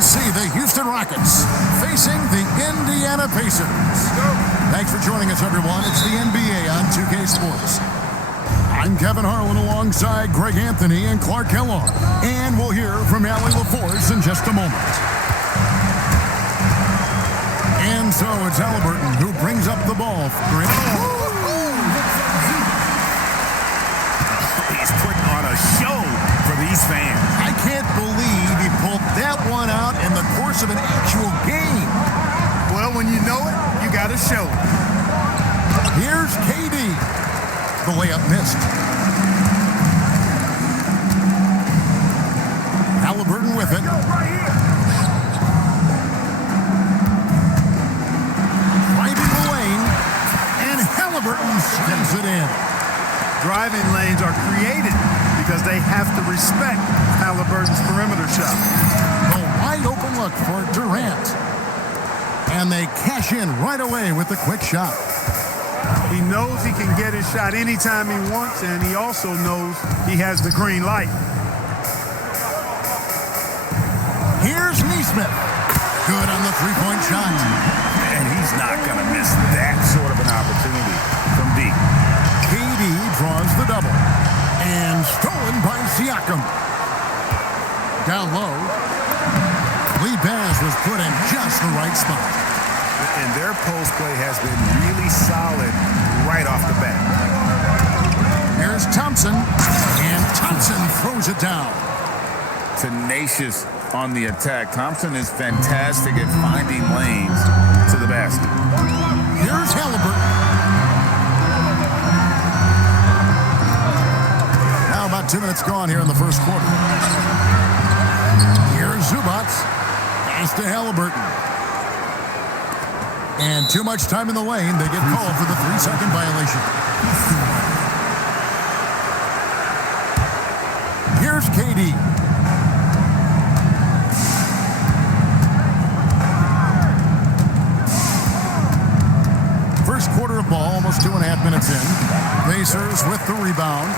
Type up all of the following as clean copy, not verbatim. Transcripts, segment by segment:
See the Houston Rockets facing the Indiana Pacers. Thanks for joining us, everyone. It's the NBA on 2K Sports. I'm Kevin Harlan alongside Greg Anthony and Clark Kellogg. And we'll hear from Allie LaForce in just a moment. And so it's Halliburton who brings up the ball. He's putting on a show for these fans. I can't believe he pulled that one out in the course of an actual game. Well, when you know it, you got to show it. Here's KD. The layup missed. Halliburton with it. Driving the lane, and Halliburton spins it in. Driving lanes are created because they have to respect Halliburton's perimeter shot. A wide open look for Durant. And they cash in right away with the quick shot. He knows he can get his shot anytime he wants, and he also knows he has the green light. Here's Neesmith. Good on the three-point shot. And he's not going to miss that sort of an opportunity from deep. KD draws the double. And stolen by Siakam. Down low. Lead pass was put in just the right spot. And their post play has been really solid right off the bat. Here's Thompson. And Thompson throws it down. Tenacious on the attack. Thompson is fantastic at finding lanes to the basket. Here's Halliburton. Now about 2 minutes gone here in the first quarter. Here's Zubac. Pass to Halliburton. And too much time in the lane. They get called for the 3-second violation. Here's KD. First quarter of ball, almost 2.5 minutes in. Pacers with the rebound.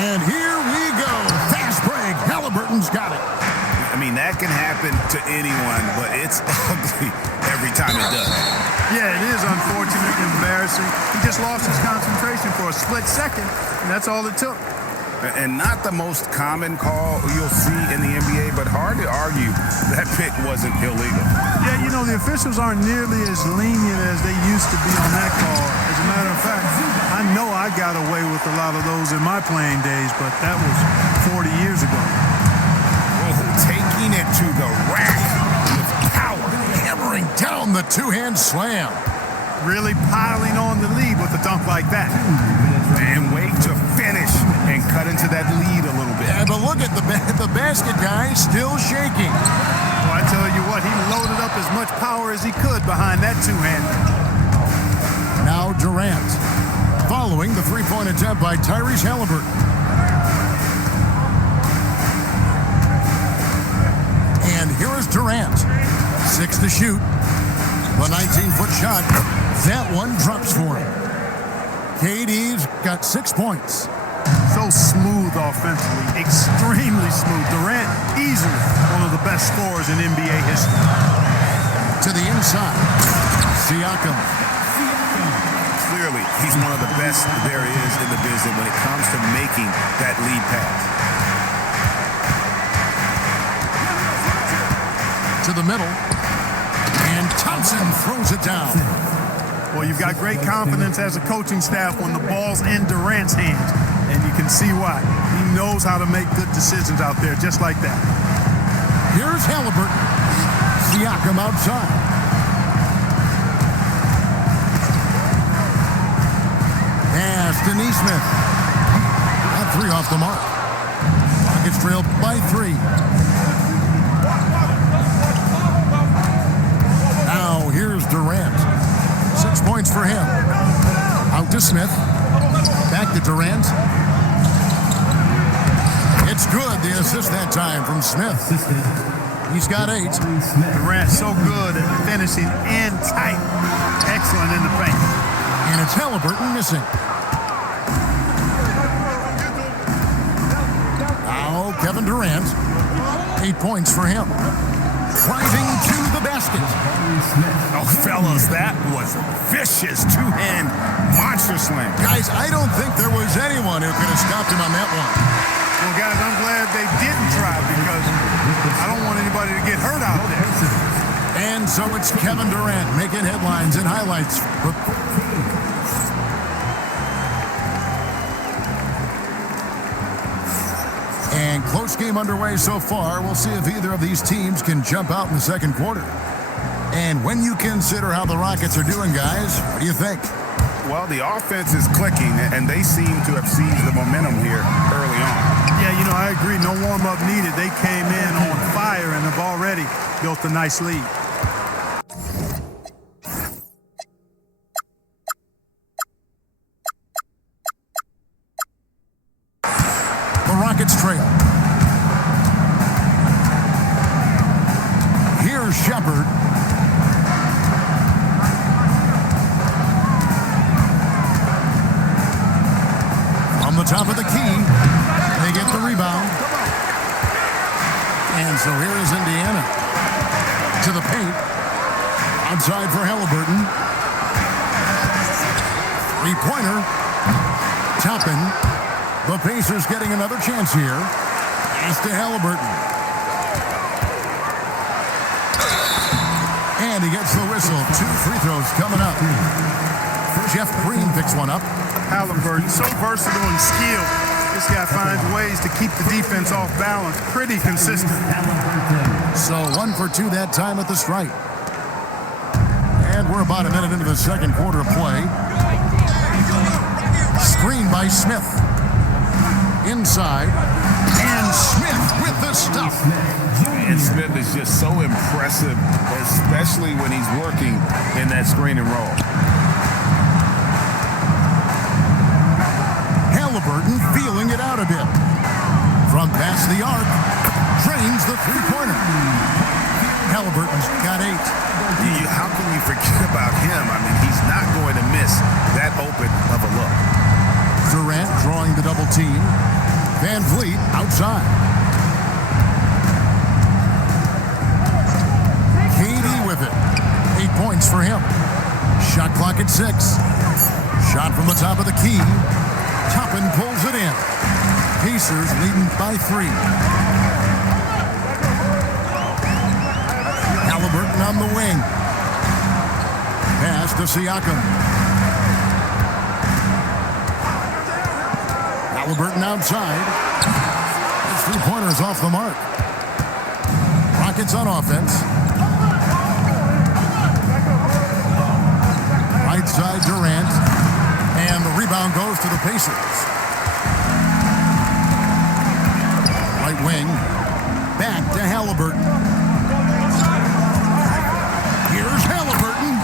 And here we go. Fast break. Halliburton's got it. I mean, that can happen to anyone, but it's ugly every time it does. Yeah, it is unfortunate and embarrassing. He just lost his concentration for a split second, and that's all it took. And not the most common call you'll see in the NBA, but hard to argue that pick wasn't illegal. Yeah, you know, the officials aren't nearly as lenient as they used to be on that call. As a matter of fact, I know I got away with a lot of those in my playing days, but that was 40 years ago. Taking it to the rack with power. Hammering down the two-hand slam. Really piling on the lead with a dunk like that. And wait to finish and cut into that lead a little bit. Yeah, but look at the basket guy still shaking. Well, I tell you what, he loaded up as much power as he could behind that two-hander. Now Durant. Following the three-point attempt by Tyrese Halliburton. And here is Durant. 6 to shoot. The 19-foot shot. That one drops for him. KD's got 6 points. So smooth offensively. Extremely smooth. Durant, easily one of the best scorers in NBA history. To the inside. Siakam. Clearly, he's one of the best there is in the business when it comes to making that lead pass. To the middle, and Thompson throws it down. Well, you've got great confidence as a coaching staff when the ball's in Durant's hands, and you can see why. He knows how to make good decisions out there, just like that. Here's Halliburton. Siakam outside. Pass to Neesmith. That three off the mark. Rockets trail by 3. Here's Durant. 6 points for him. Out to Smith. Back to Durant. It's good, the assist that time from Smith. He's got 8. Durant so good at finishing in tight. Excellent in the paint. And it's Halliburton missing. Now Kevin Durant. 8 points for him. driving to the basket. Oh, fellas, that was a vicious two-hand monster slam. Guys, I don't think there was anyone who could have stopped him on that one. Well, guys, I'm glad they didn't try because I don't want anybody to get hurt out there. And so it's Kevin Durant making headlines and highlights. And close game underway so far. We'll see if either of these teams can jump out in the second quarter. And when you consider how the Rockets are doing, guys, what do you think? Well, the offense is clicking, and they seem to have seized the momentum here early on. Yeah, you know, I agree. No warm-up needed. They came in on fire and have already built a nice lead. The Rockets trail. Here's Shepard. From the top of the key, they get the rebound. And so here is Indiana to the paint. Outside for Halliburton. Three-pointer. Toppin. The Pacers getting another chance here. Pass to Halliburton. And he gets the whistle. 2 free throws coming up. Jeff Green picks one up. Halliburton, so versatile and skilled. This guy finds ways to keep the defense off balance. Pretty consistent. So 1 for 2 that time at the stripe. And we're about a minute into the second quarter of play. Screen by Smith. Inside. And Smith with the stuff. And Smith is just so impressive, especially when he's working in that screen and roll. Halliburton feeling it out a bit. From past the arc, drains the three-pointer. Halliburton's got 8. How can you forget about him? I mean, he's not going to miss that open of a look. Durant drawing the double team. Van Vliet outside. KD with it. 8 points for him. Shot clock at 6. Shot from the top of the key. Toppin pulls it in. Pacers leading by 3. Halliburton on the wing. Pass to Siakam. Halliburton outside. His three-pointer's off the mark. Rockets on offense. Right side Durant. And the rebound goes to the Pacers. Right wing. Back to Halliburton. Here's Halliburton.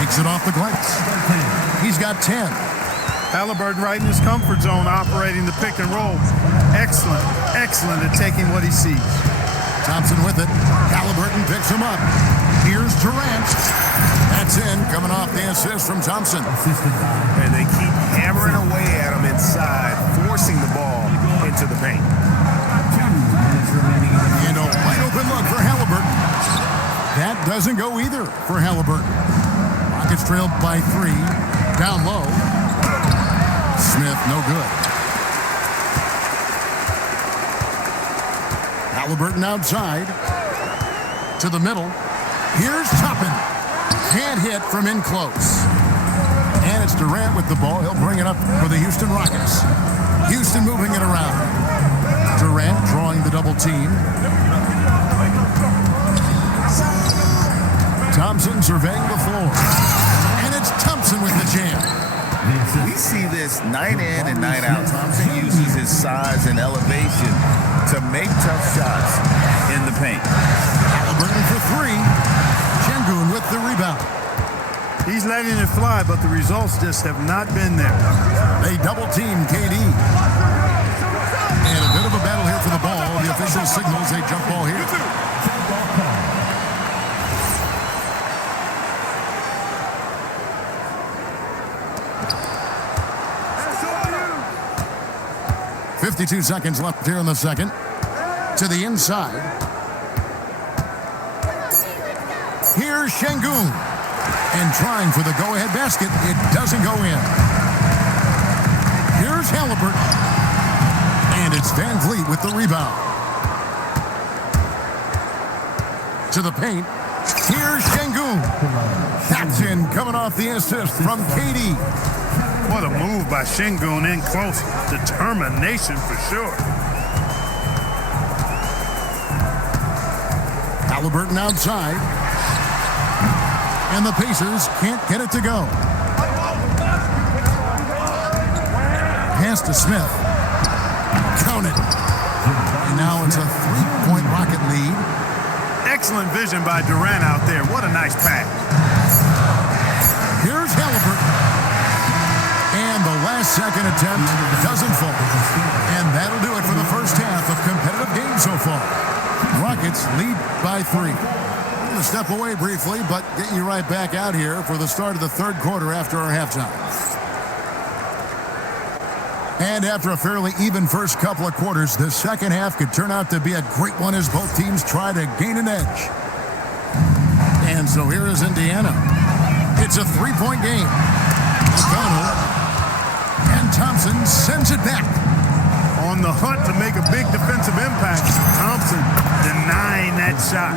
Makes it off the glass. He's got 10. Halliburton right in his comfort zone operating the pick and roll. Excellent, excellent at taking what he sees. Thompson with it. Halliburton picks him up. Here's Durant. That's in, coming off the assist from Thompson. And they keep hammering away at him inside, forcing the ball into the paint. And a wide open look for Halliburton. That doesn't go either for Halliburton. Rockets trailed by 3. Down low. Smith, no good. Halliburton outside. To the middle. Here's Toppin. Can't hit from in close. And it's Durant with the ball. He'll bring it up for the Houston Rockets. Houston moving it around. Durant drawing the double team. Thompson surveying the floor. And it's Thompson with the jam. We see this night in and night out. Thompson uses his size and elevation to make tough shots in the paint. Halliburton for 3. Şengün with the rebound. He's letting it fly, but the results just have not been there. They double team KD. And a bit of a battle here for the ball. The official signals a jump ball here. 52 seconds left here in the second. To the inside. Here's Şengün. And trying for the go-ahead basket. It doesn't go in. Here's Halliburton. And it's Van Vliet with the rebound. To the paint. Here's Şengün. That's in, coming off the assist from KD. What a move by Şengün in close. Determination for sure. Halliburton outside. And the Pacers can't get it to go. Pass to Smith. Count it. And now it's a three-point Rocket lead. Excellent vision by Durant out there. What a nice pass. Here's Halliburton. And the last-second attempt doesn't fall. And that'll do it for the first half of competitive games so far. Rockets lead by 3. I'm going to step away briefly, but get you right back out here for the start of the third quarter after our halftime. And after a fairly even first couple of quarters, the second half could turn out to be a great one as both teams try to gain an edge. And so here is Indiana. It's a three-point game. McConnell and Thompson sends it back. On the hunt to make a big defensive impact. Thompson denying that shot.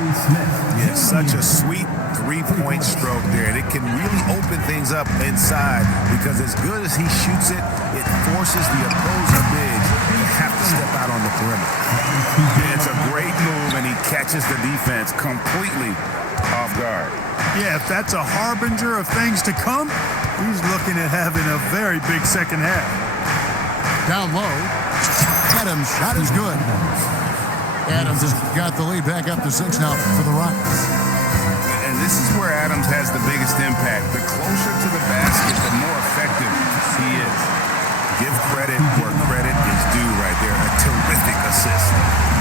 Yeah, such a sweet three-point stroke there. And it can really open things up inside because as good as he shoots it, it forces the opposing bigs to have to step out on the perimeter. It's a great move, and he catches the defense completely off guard. Yeah, if that's a harbinger of things to come, he's looking at having a very big second half. Down low. Adams' shot is good. Adams has got the lead back up to 6 now for the Rockets. And this is where Adams has the biggest impact. The closer to the basket, the more effective he is. Give credit where credit is due right there. A terrific assist.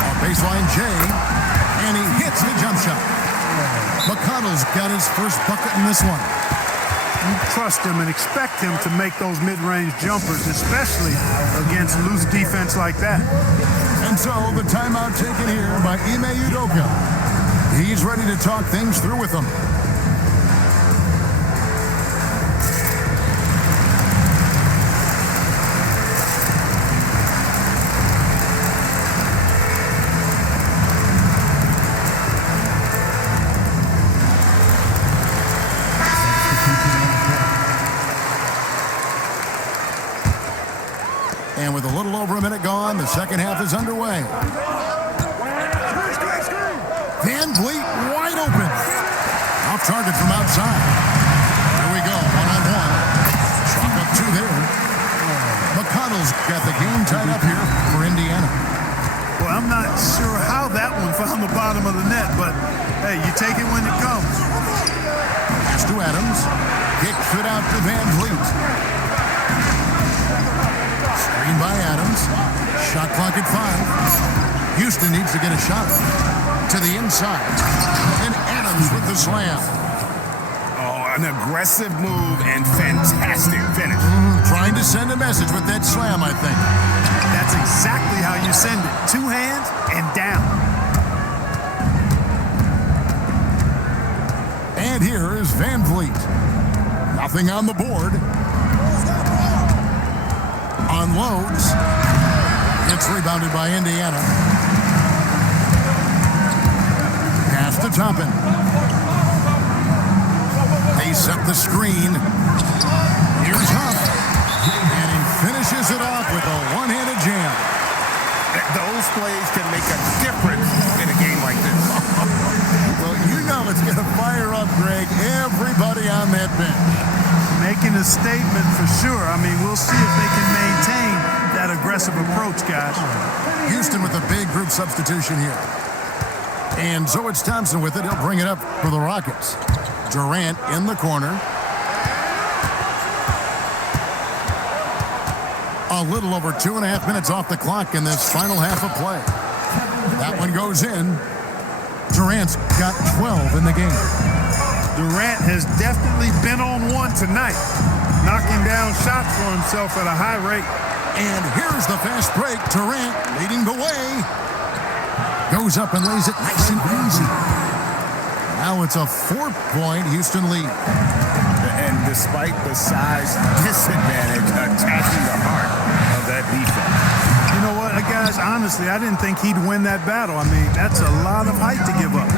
On baseline, Jay, and he hits the jump shot. McConnell's got his first bucket in this one. You trust him and expect him to make those mid-range jumpers, especially against loose defense like that. And so the timeout taken here by Ime Udoka. He's ready to talk things through with them. And with a little over a minute gone, the second half is underway. Van Vliet wide open. Off target from outside. Here we go, one-on-one. Chalk up 2 there. McConnell's got the game tied up here for Indiana. Well, I'm not sure how that one found the bottom of the net, but hey, you take it when it comes. Pass to Adams. Kicks it out to Van Vliet. Screen by Adams. Shot clock at 5. Houston needs to get a shot to the inside. And Adams with the slam. Oh, an aggressive move and fantastic finish. Trying to send a message with that slam, I think. That's exactly how you send it. 2 hands and down. And here is Van Vliet. Nothing on the board. Unloads. It's rebounded by Indiana. Pass to Toppin. They set the screen. Here's Huff. And he finishes it off with a one-handed jam. Those plays can make a difference in a game like this. Well, you know it's going to fire up, Greg, everybody on that bench. Making a statement for sure. I mean, we'll see if they can maintain that aggressive approach, guys. Houston with a big group substitution here. And so it's Thompson with it. He'll bring it up for the Rockets. Durant in the corner. A little over 2.5 minutes off the clock in this final half of play. That one goes in. Durant's got 12 in the game. Durant has definitely been on one tonight, knocking down shots for himself at a high rate. And here's the fast break. Durant leading the way. Goes up and lays it nice and easy. Now Now it's a 4-point Houston lead. And despite the size disadvantage, attacking the heart of that defense. You know what, guys, honestly, I didn't think he'd win that battle. I mean, that's a lot of height to give up.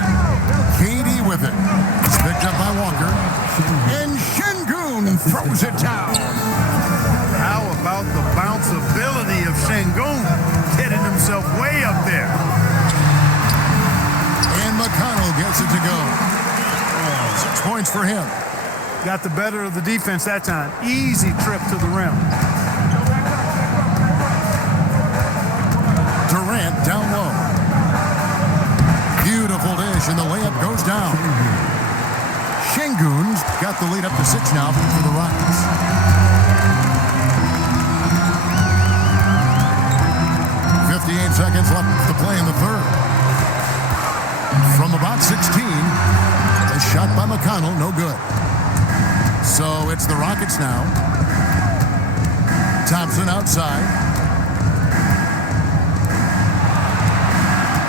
Katie with it. It's picked up by Walker. And Şengün throws it down. How about the bounceability of Şengün getting himself way up there? And McConnell gets it to go. 6 points for him. Got the better of the defense that time. Easy trip to the rim. Durant down low. Beautiful dish, and the layup goes down. Şengün's got the lead up to 6 now for the Rockets. Seconds left to play in the third. From about 16, a shot by McConnell, no good. So it's the Rockets now. Thompson outside.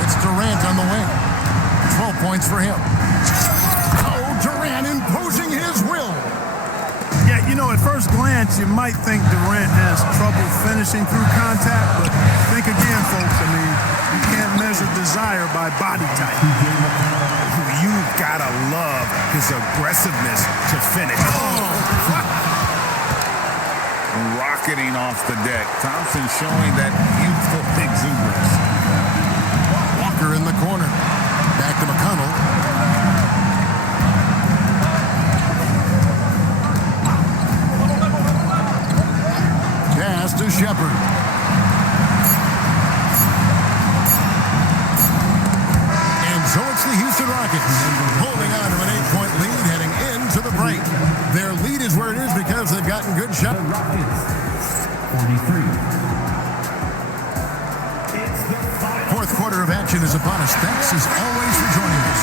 It's Durant on the wing. 12 points for him. Oh, Durant imposing his will. Yeah, you know, at first glance, you might think Durant has trouble finishing through contact, but think again, folks. I mean, you can't measure desire by body type. You've got to love his aggressiveness to finish. Rocketing off the deck. Thompson showing that youthful exuberance. Walker in the corner. Back to McConnell. To Shepard. And so it's the Houston Rockets holding on to an 8-point lead heading into the break. Their lead is where it is because they've gotten good shots. 43. Fourth quarter of action is upon us. Thanks as always for joining us.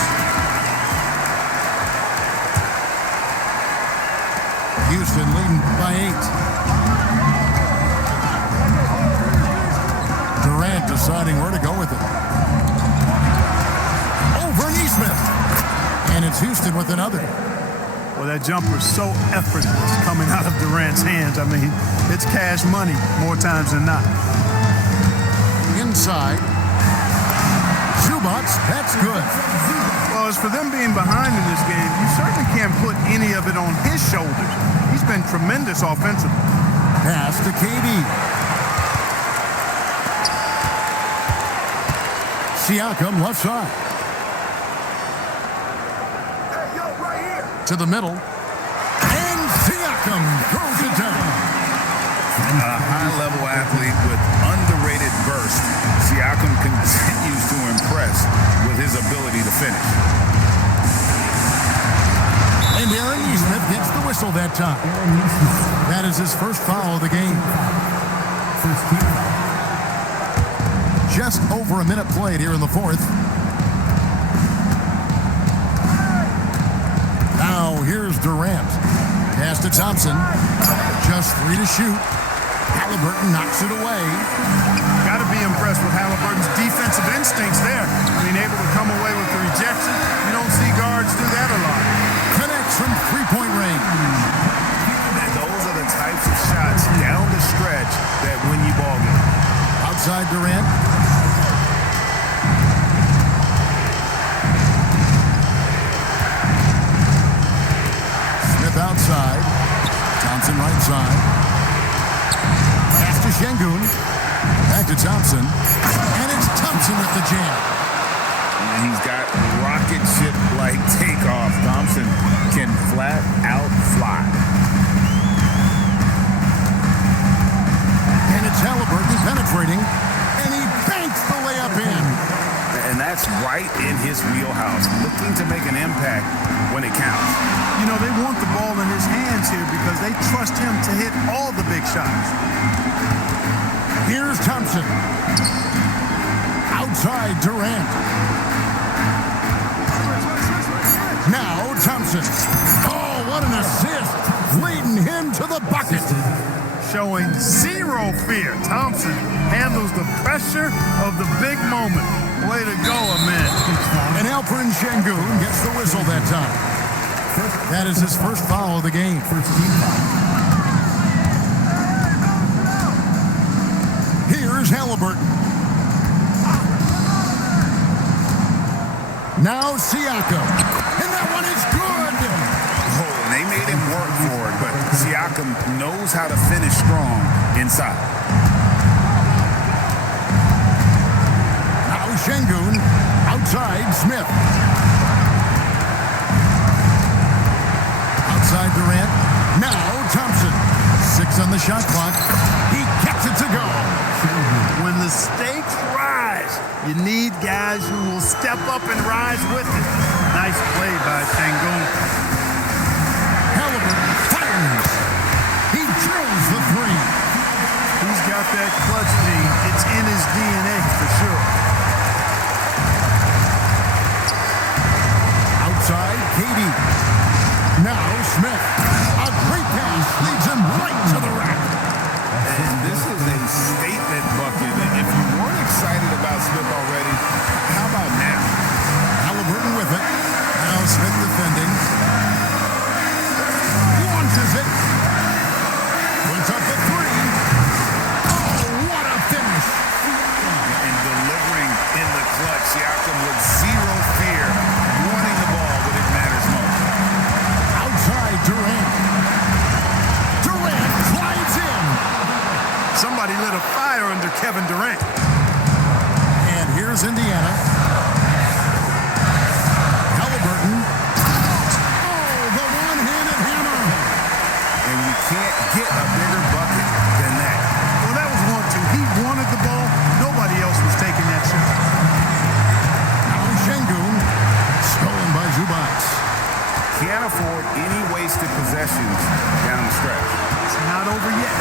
Houston leading by 8. Durant deciding where to go with it. Over Nesmith. And it's Houston with another. Well, that jumper is so effortless coming out of Durant's hands. I mean, it's cash money more times than not. Inside. Zubac, that's good. Well, as for them being behind in this game, you certainly can't put any of it on his shoulders. He's been tremendous offensively. Pass to KD. Siakam left side. Hey, yo, right here. To the middle. And Siakam throws it down. A high-level athlete with underrated burst. Siakam continues to impress with his ability to finish. And Aaron Nesmith gets the whistle that time. That is his first foul of the game. First team. Just over a minute played here in the fourth. Now here's Durant. Pass to Thompson. Just 3 to shoot. Halliburton knocks it away. Got to be impressed with Halliburton's defensive instincts there. Being able to come away with the rejection. You don't see guards do that a lot. Connects from 3-point range. And those are the types of shots down the stretch that win you ball games. Outside Durant. Smith outside. Thompson right side. Pass to Şengün. Back to Thompson. And it's Thompson with the jam. And he's got rocket ship-like takeoff. Thompson can flat out fly. And it's Halliburton penetrating. And he banks the layup in. And that's right in his wheelhouse, looking to make an impact when it counts. You know, they want the ball in his hands here because they trust him to hit all the big shots. Here's Thompson. Outside Durant. Now Thompson. Oh, what an assist. Leading him to the bucket. Showing zero fear. Thompson handles the pressure of the big moment. Way to go, Ahmed. And Alperen Şengün gets the whistle that time. That is his first foul of the game. First team foul. Here's Halliburton. Now Siakam. And that one is good. Oh, and they made him work for it, but Siakam knows how to finish strong inside. Now Şengün. Outside Smith. Outside Durant. Now Thompson. 6 on the shot clock. He gets it to go. When the stakes rise, you need guys who will step up and rise with it. Nice play by Şengün. Halliburton fires. He drills the 3. He's got that clutch gene. It's in his DNA for sure. Outside KD. Now Smith. A great pass leads him right to the rack. And this is a statement bucket. If you weren't excited about Smith already, how about now? Halliburton with it. Now Smith defending. Launches it. Puts up the 3. Oh, what a finish. And delivering in the clutch, Siakam with zero fear, wanting the ball when it matters most. Outside Durant. Durant glides in. Somebody lit a fire under Kevin Durant. And here's Indiana. Halliburton. Oh, the one-handed hammer. And you can't get a bigger bucket than that. Well, that was 1-2. He wanted the ball. Nobody else was taking that shot. Now Şengün. Stolen by Zubac. Can't afford any wasted possessions down the stretch. It's not over yet.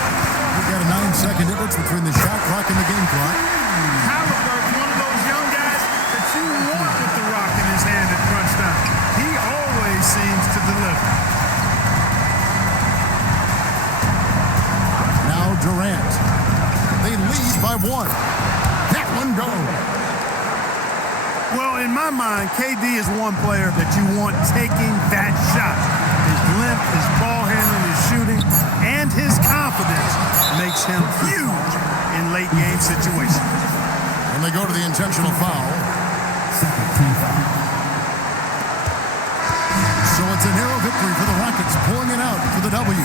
We got a 9-second difference between the shot clock and the game clock. Halliburton, one of those young guys that you want with the rock in his hand at crunch time. He always seems to deliver. Now Durant. They lead by 1. That one goes. Well, in my mind, KD is one player that you want taking that shot. His length, his ball handling, his shooting, and his confidence makes him huge in late game situations. And they go to the intentional foul. Second team foul. So it's a narrow victory for the Rockets, pulling it out for the W.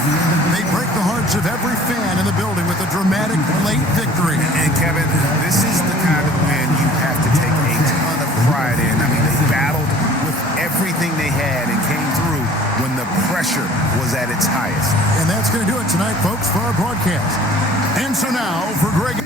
They break the hearts of every fan in the building with a dramatic late victory. And Kevin, this is the kind of win you have to take a ton of pride in. I mean, they battled with everything they had and came through when the pressure was at its highest. And that's going to do it tonight, folks, for our broadcast. And so now, for Greg...